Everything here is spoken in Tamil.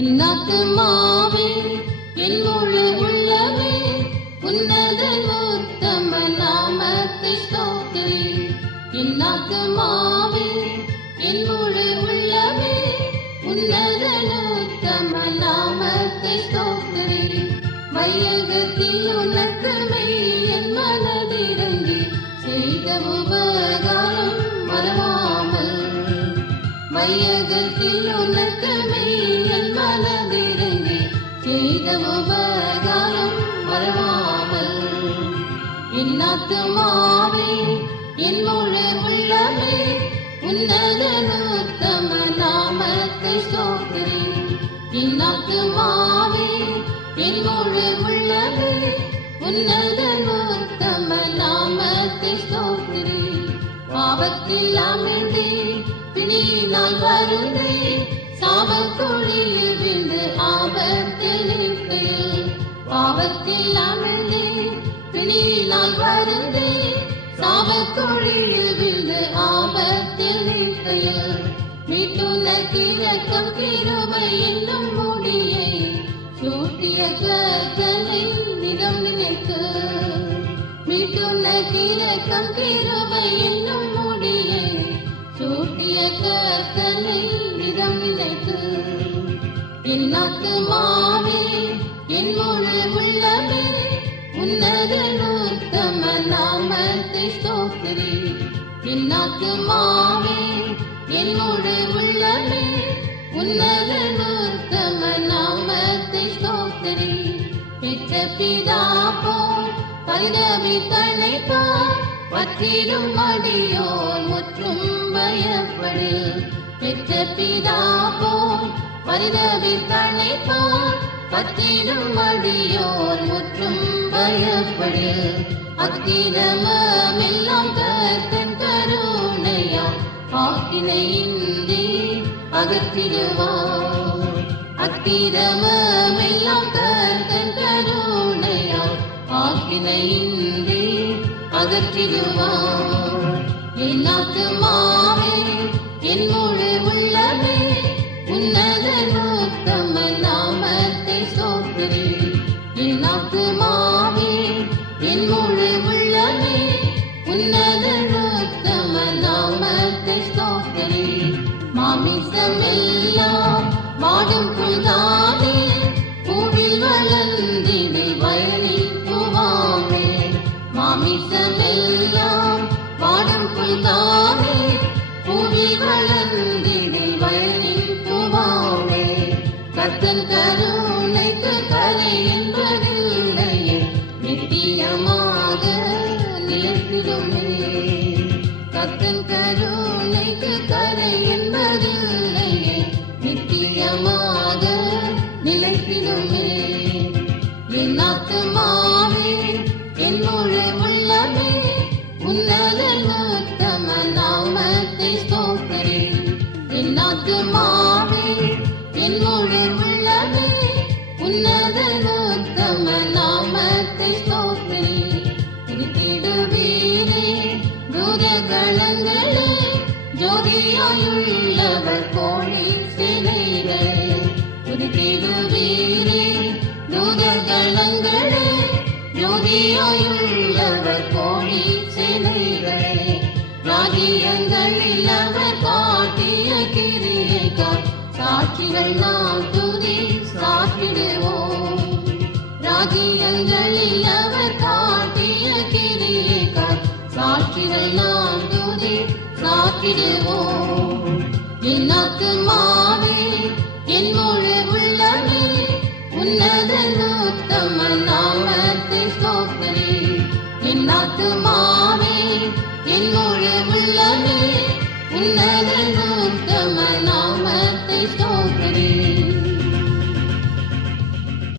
என்னாத்துமாவே என் முழு உள்ளமே உன்னதன் உத்தம நாமத்தை ஸ்தோத்திரி. என்னாத்துமாவே என் முழு உள்ளமே உன்னதன் உத்தம நாமத்தை ஸ்தோத்திரி. வையகத்தில் உனக்குமே என் மனதிறங்கி செய்த உபகாரம் மறவாமல். வையகத்தில் உனக்குமே என் மனதிறங்கி செய்த உபகாரம் மறவாமல். என்னாத்துமாவே என் முழு உள்ளமே உன்னதன் உத்தம நாமத்தை ஸ்தோத்திரி. என்னாத்துமாவே என் முழு உள்ளமே உன்னதன் உத்தம நாமத்தை ஸ்தோத்திரி. பாவத்தில் அமிழ்ந்தே பிணியினால் வருந்தே சாபக்குழியில் விழுந்து ஆபத்தில் நிற்கையில். பாவத்தில் அமிழ்ந்தே பிணியினால் வருந்தே சாபக்குழியில் விழுந்து ஆபத்தில் நிற்கையில். மீட்டுனக்கு இரக்கம் கிருபை என்னும் முடியை சூட்டிய கர்த்தனின் நிறம் நினைத்து. மீட்டுனக்கு இரக்கம் கிருபை என்னும் முடியை சூட்டிய கர்த்தனின் நிறம் நினைத்து. என்னாத்துமாவே என் முழு உள்ளமே உன்னதன் உத்தம நாமத்தை ஸ்தோத்திரி. என்னாத்துமாவே என் முழு உள்ளமே உன்னதன் உத்தம நாமத்தை ஸ்தோத்திரி. பெற்ற பிதா போல் பரிதபித்தனை போல் பற்றிடும் அடியோர் முற்றும் பயப்படு. பெற்ற பிதா போல் பரிதபித்தனை போல் பற்றிடும் அடியோர் முற்றும் பயப்படு. அக்கிரமெல்லாம் கர்த்தன் கருணையால் ஆக்கினையின்றி அகற்றிடுவார். அக்கிரமெல்லாம் கர்த்தன் கருணையால் ஆக்கினையின்றி அகற்றிடுவார். என்னாத்துமாவே என் முழு உள்ளமே உன்னதன் உத்தம நாமத்தை ஸ்தோத்திரி. என்னாத்துமாவே என் முழு உள்ளமே உன்னதன் உத்தம நாமத்தை ஸ்தோத்திரி. மாமிசமெல்லாம் வாடும் புல்தானே பூவில் வளர்ந்திடு வயலில் பூவாமே. மாமிசமெல்லாம் வாடும் புல்தானே பூவில் வளர்ந்திடு வயலில் பூவாமே. கர்த்தன் கருணைக்கு கரை என்பதில்லையே நித்தியமாக நிலைத்திடுமே. கர்த்தன் கருணைக்கு கரை என்பதில்லையே நித்தியமாக நிலைத்திடுமே. என்னாத்துமாவே என் முழு உள்ளமே உன்னதன் உத்தம நாமத்தை ஸ்தோத்திரி. என்னாத்துமாவே என் முழு உள்ளமே உன்னதன் உத்தம நாமத்தை ஸ்தோத்திரி. துதித்திடுவீரே தூதகணங்களே ஜோதியாயுள்ளவர் கோழி சேனைகளே. துதித்திடுவீரே தூதகணங்களே ஜோதியாயுள்ளவர் கோழி சேனைகளே. ராஜ்யங்களில் அவர் காட்டிய கிரியைக்காய் சாட்சிகள் நாம் துதி சாற்றிடுவோம். ராஜ்யங்களில் அவர் காட்டிய கிரியைக்காய் சாட்சிகள் நாம் துதி சாற்றிடுவோம். என்னாத்துமாவே என் முழு உள்ளமே உன்னதன் உத்தம நாமத்தை ஸ்தோத்திரி. என்னாத்துமாவே என் முழு உள்ளமே உன்னதன் உத்தம நாமத்தை ஸ்தோத்திரி.